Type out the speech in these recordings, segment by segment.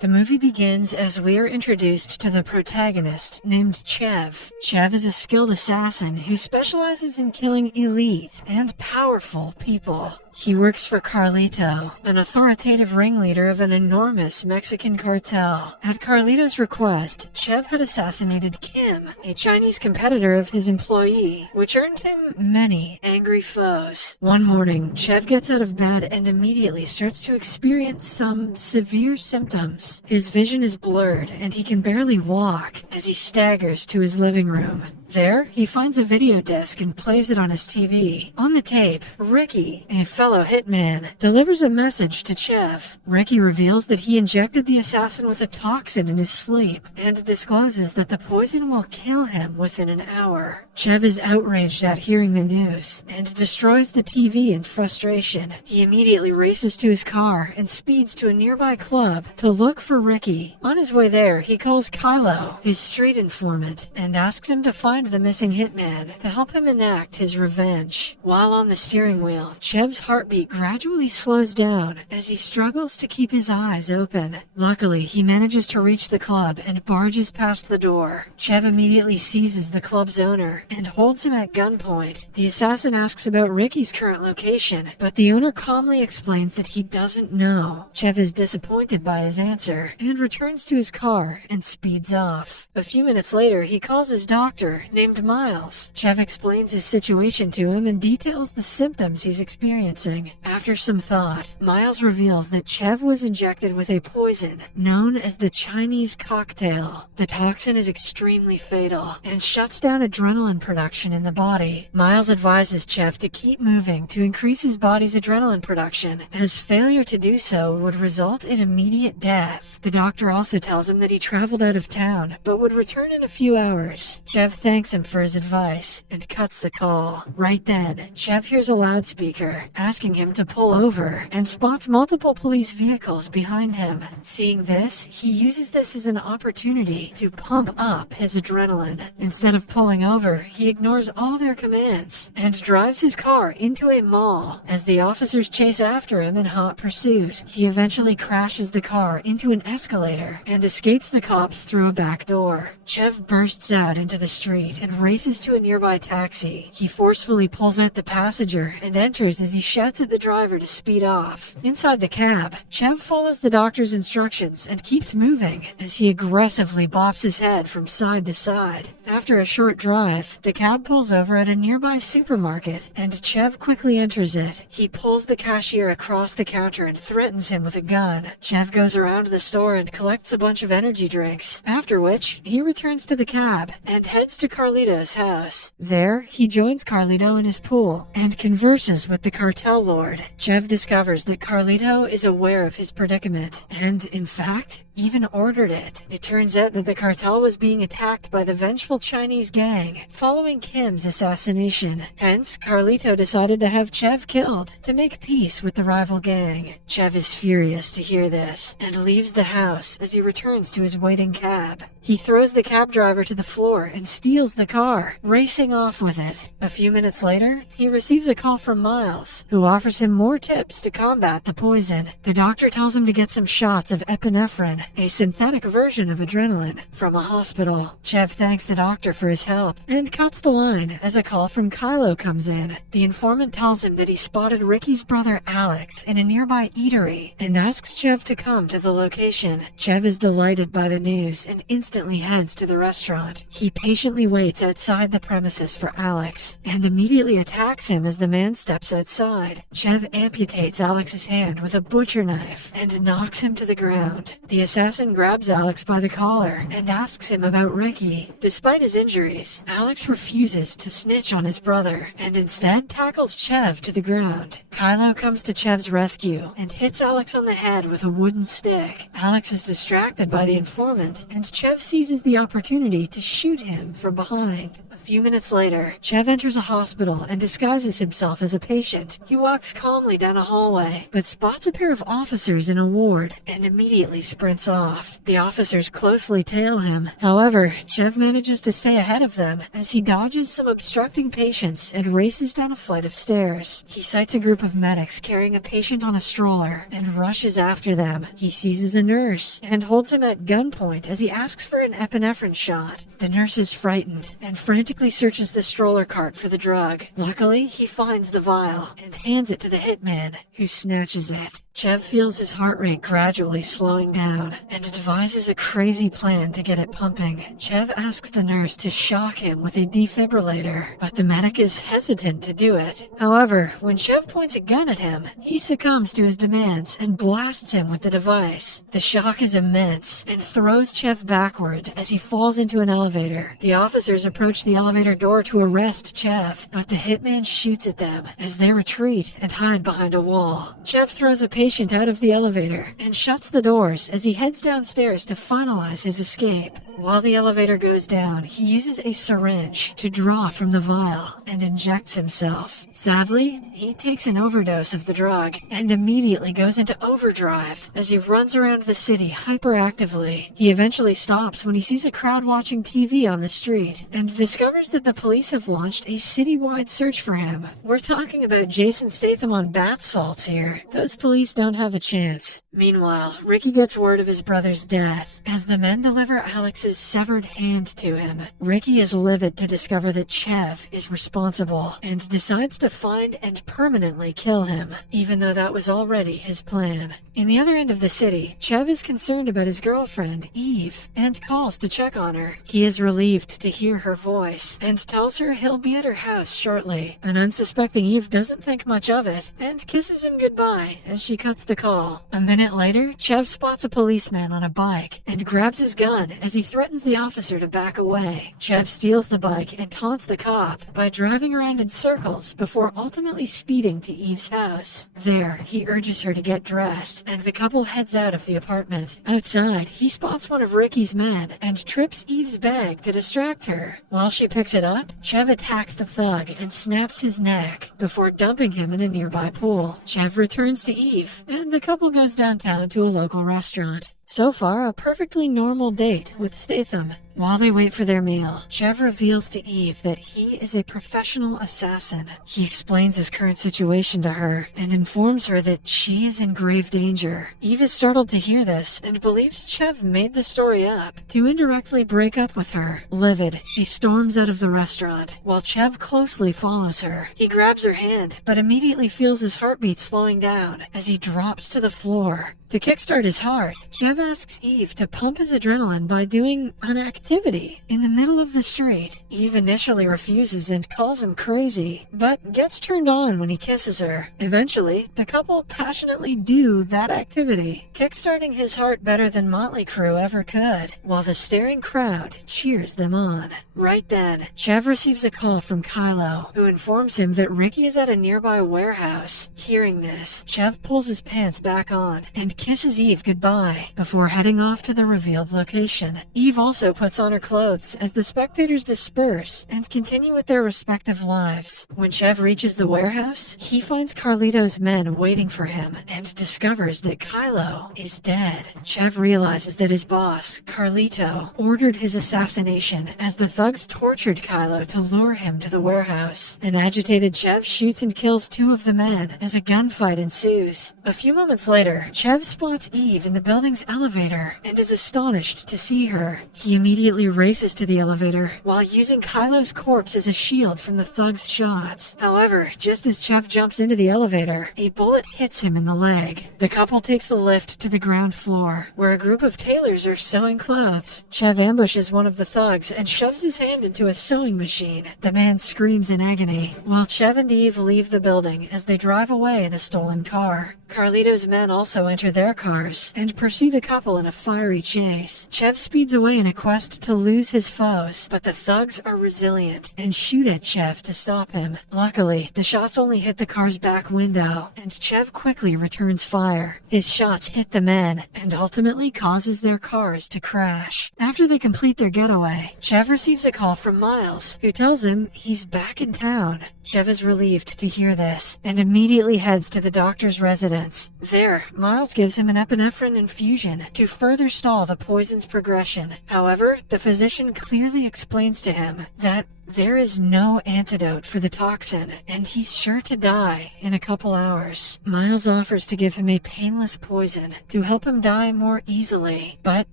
The movie begins as we are introduced to the protagonist named Chev. Chev is a skilled assassin who specializes in killing elite and powerful people. He works for Carlito, an authoritative ringleader of an enormous Mexican cartel. At Carlito's request, Chev had assassinated Kim, a Chinese competitor of his employee, which earned him many angry foes. One morning, Chev gets out of bed and immediately starts to experience some severe symptoms. His vision is blurred and he can barely walk as he staggers to his living room. There, he finds a video disc and plays it on his TV. On the tape, Ricky, a fellow hitman, delivers a message to Chev. Ricky reveals that he injected the assassin with a toxin in his sleep and discloses that the poison will kill him within an hour. Chev is outraged at hearing the news and destroys the TV in frustration. He immediately races to his car and speeds to a nearby club to look for Ricky. On his way there, he calls Kylo, his street informant, and asks him to find the missing hitman to help him enact his revenge. While on the steering wheel, Chev's heartbeat gradually slows down as he struggles to keep his eyes open. Luckily, he manages to reach the club and barges past the door. Chev immediately seizes the club's owner and holds him at gunpoint. The assassin asks about Ricky's current location, but the owner calmly explains that he doesn't know. Chev is disappointed by his answer and returns to his car and speeds off. A few minutes later, he calls his doctor, named Miles. Chev explains his situation to him and details the symptoms he's experiencing. After some thought, Miles reveals that Chev was injected with a poison known as the Chinese cocktail. The toxin is extremely fatal and shuts down adrenaline production in the body. Miles advises Chev to keep moving to increase his body's adrenaline production, as failure to do so would result in immediate death. The doctor also tells him that he traveled out of town, but would return in a few hours. Chev thanks him for his advice and cuts the call. Right then, Chev hears a loudspeaker asking him to pull over and spots multiple police vehicles behind him. Seeing this, he uses this as an opportunity to pump up his adrenaline. Instead of pulling over, he ignores all their commands and drives his car into a mall. As the officers chase after him in hot pursuit, he eventually crashes the car into an escalator and escapes the cops through a back door. Chev bursts out into the street and races to a nearby taxi. He forcefully pulls out the passenger and enters as he shouts at the driver to speed off. Inside the cab, Chev follows the doctor's instructions and keeps moving as he aggressively bops his head from side to side. After a short drive, the cab pulls over at a nearby supermarket and Chev quickly enters it. He pulls the cashier across the counter and threatens him with a gun. Chev goes around the store and collects a bunch of energy drinks, after which he returns to the cab and heads to Carlito's house. There, he joins Carlito in his pool and converses with the cartel lord. Chev discovers that Carlito is aware of his predicament and, in fact, even ordered it. It turns out that the cartel was being attacked by the vengeful Chinese gang following Kim's assassination. Hence, Carlito decided to have Chev killed to make peace with the rival gang. Chev is furious to hear this and leaves the house as he returns to his waiting cab. He throws the cab driver to the floor and steals the car, racing off with it. A few minutes later, he receives a call from Miles, who offers him more tips to combat the poison. The doctor tells him to get some shots of epinephrine, a synthetic version of adrenaline, from a hospital. Chev thanks the doctor for his help and cuts the line as a call from Kylo comes in. The informant tells him that he spotted Ricky's brother Alex in a nearby eatery and asks Chev to come to the location. Chev is delighted by the news and instantly heads to the restaurant. He patiently waits outside the premises for Alex and immediately attacks him as the man steps outside. Chev amputates Alex's hand with a butcher knife and knocks him to the ground. The assassin grabs Alex by the collar and asks him about Ricky. Despite his injuries, Alex refuses to snitch on his brother and instead tackles Chev to the ground. Kylo comes to Chev's rescue and hits Alex on the head with a wooden stick. Alex is distracted by the informant and Chev seizes the opportunity to shoot him from behind. few minutes later, Chev enters a hospital and disguises himself as a patient. He walks calmly down a hallway, but spots a pair of officers in a ward and immediately sprints off. The officers closely tail him. However, Chev manages to stay ahead of them as he dodges some obstructing patients and races down a flight of stairs. He sights a group of medics carrying a patient on a stroller and rushes after them. He seizes a nurse and holds him at gunpoint as he asks for an epinephrine shot. The nurse is frightened and frantically searches the stroller cart for the drug. Luckily, he finds the vial and hands it to the hitman, who snatches it. Chev feels his heart rate gradually slowing down and devises a crazy plan to get it pumping. Chev asks the nurse to shock him with a defibrillator, but the medic is hesitant to do it. However, when Chev points a gun at him, he succumbs to his demands and blasts him with the device. The shock is immense and throws Chev backward as he falls into an elevator. The officers approach the elevator door to arrest Chev, but the hitman shoots at them as they retreat and hide behind a wall. Chev throws a patient out of the elevator and shuts the doors as he heads downstairs to finalize his escape. While the elevator goes down, he uses a syringe to draw from the vial and injects himself. Sadly, he takes an overdose of the drug and immediately goes into overdrive as he runs around the city hyperactively. He eventually stops when he sees a crowd watching TV on the street and discovers that the police have launched a citywide search for him. We're talking about Jason Statham on bath salts here. Those police don't have a chance. Meanwhile, Ricky gets word of his brother's death as the men deliver Alex's severed hand to him. Ricky is livid to discover that Chev is responsible and decides to find and permanently kill him, even though that was already his plan. In the other end of the city, Chev is concerned about his girlfriend, Eve, and calls to check on her. He is relieved to hear her voice and tells her he'll be at her house shortly. An unsuspecting Eve doesn't think much of it and kisses him goodbye as she cuts the call. A minute later, Chev spots a policeman on a bike and grabs his gun as he threatens the officer to back away. Chev steals the bike and taunts the cop by driving around in circles before ultimately speeding to Eve's house. There, he urges her to get dressed, and the couple heads out of the apartment. Outside, he spots one of Ricky's men and trips Eve's bag to distract her. While she picks it up, Chev attacks the thug and snaps his neck before dumping him in a nearby pool. Chev returns to Eve, and the couple goes downtown to a local restaurant. So far, a perfectly normal date with Statham. While they wait for their meal, Chev reveals to Eve that he is a professional assassin. He explains his current situation to her and informs her that she is in grave danger. Eve is startled to hear this and believes Chev made the story up to indirectly break up with her. Livid, she storms out of the restaurant while Chev closely follows her. He grabs her hand, but immediately feels his heartbeat slowing down as he drops to the floor. To kickstart his heart, Chev asks Eve to pump his adrenaline by doing an activity in the middle of the street. Eve initially refuses and calls him crazy, but gets turned on when he kisses her. Eventually, the couple passionately do that activity, kickstarting his heart better than Motley Crue ever could, while the staring crowd cheers them on. Right then, Chev receives a call from Kylo, who informs him that Ricky is at a nearby warehouse. Hearing this, Chev pulls his pants back on and kisses Eve goodbye before heading off to the revealed location. Eve also puts on her clothes as the spectators disperse and continue with their respective lives. When Chev reaches the warehouse, he finds Carlito's men waiting for him and discovers that Kylo is dead. Chev realizes that his boss, Carlito, ordered his assassination as the thugs tortured Kylo to lure him to the warehouse. An agitated Chev shoots and kills two of the men as a gunfight ensues. A few moments later, Chev spots Eve in the building's elevator and is astonished to see her. He immediately races to the elevator while using Kylo's corpse as a shield from the thug's shots. However, just as Chev jumps into the elevator, a bullet hits him in the leg. The couple takes the lift to the ground floor, where a group of tailors are sewing clothes. Chev ambushes one of the thugs and shoves his hand into a sewing machine. The man screams in agony, while Chev and Eve leave the building as they drive away in a stolen car. Carlito's men also enter their cars and pursue the couple in a fiery chase. Chev speeds away in a quest to lose his foes, but the thugs are resilient and shoot at Chev to stop him. Luckily, the shots only hit the car's back window, and Chev quickly returns fire. His shots hit the men and ultimately causes their cars to crash. After they complete their getaway, Chev receives a call from Miles, who tells him he's back in town. Chev is relieved to hear this and immediately heads to the doctor's residence. There, Miles gives him an epinephrine infusion to further stall the poison's progression. However, the physician clearly explains to him that there is no antidote for the toxin, and he's sure to die in a couple hours. Miles offers to give him a painless poison to help him die more easily, but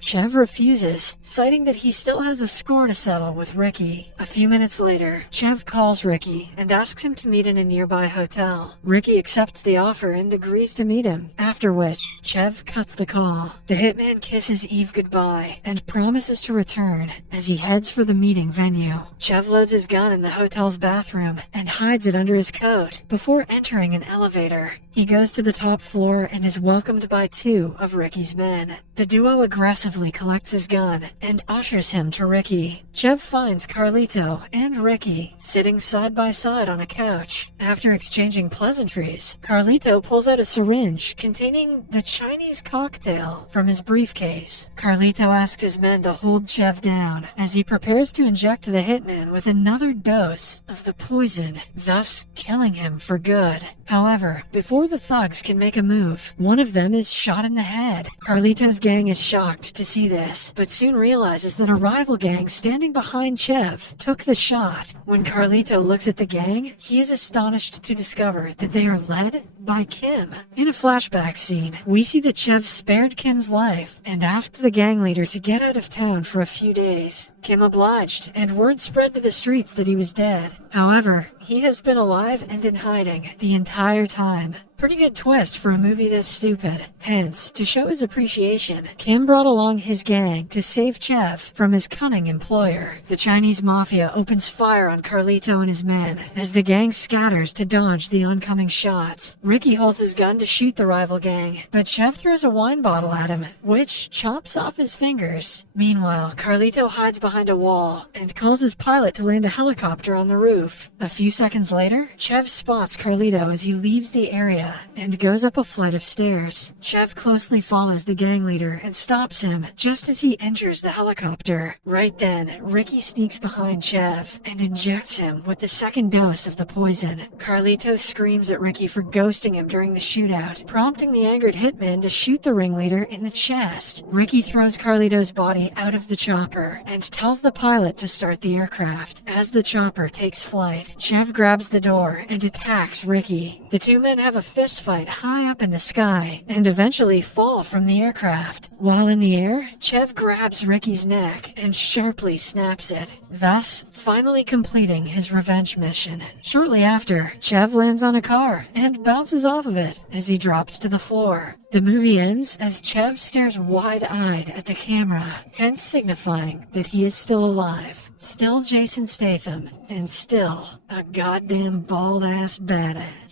Chev refuses, citing that he still has a score to settle with Ricky. A few minutes later, Chev calls Ricky and asks him to meet in a nearby hotel. Ricky accepts the offer and agrees to meet him, after which Chev cuts the call. The hitman kisses Eve goodbye and promises to return as he heads for the meeting venue. Chev loads his gun in the hotel's bathroom and hides it under his coat before entering an elevator. He goes to the top floor and is welcomed by two of Ricky's men. The duo aggressively collects his gun and ushers him to Ricky. Chev finds Carlito and Ricky sitting side by side on a couch. After exchanging pleasantries, Carlito pulls out a syringe containing the Chinese cocktail from his briefcase. Carlito asks his men to hold Chev down as he prepares to inject the hitman with another dose of the poison, thus killing him for good. However, before the thugs can make a move, one of them is shot in the head. Carlito's gang is shocked to see this, but soon realizes that a rival gang standing behind Chev took the shot. When Carlito looks at the gang, he is astonished to discover that they are led by Kim. In a flashback scene, we see that Chev spared Kim's life and asked the gang leader to get out of town for a few days. Kim obliged, and word spread to the streets that he was dead. However, he has been alive and in hiding the entire time. Pretty good twist for a movie this stupid. Hence, to show his appreciation, Kim brought along his gang to save Chev from his cunning employer. The Chinese mafia opens fire on Carlito and his men as the gang scatters to dodge the oncoming shots. Ricky holds his gun to shoot the rival gang, but Chev throws a wine bottle at him, which chops off his fingers. Meanwhile, Carlito hides behind a wall and calls his pilot to land a helicopter on the roof. A few seconds later, Chev spots Carlito as he leaves the area and goes up a flight of stairs. Chev closely follows the gang leader and stops him just as he enters the helicopter. Right then, Ricky sneaks behind Chev and injects him with the second dose of the poison. Carlito screams at Ricky for ghosting him during the shootout, prompting the angered hitman to shoot the ringleader in the chest. Ricky throws Carlito's body out of the chopper and tells the pilot to start the aircraft. As the chopper takes flight, Chev grabs the door and attacks Ricky. The two men have a fist fight high up in the sky and eventually fall from the aircraft. While in the air, Chev grabs Ricky's neck and sharply snaps it, thus finally completing his revenge mission. Shortly after, Chev lands on a car and bounces off of it as he drops to the floor. The movie ends as Chev stares wide-eyed at the camera, hence signifying that he is still alive, still Jason Statham, and still a goddamn bald-ass badass.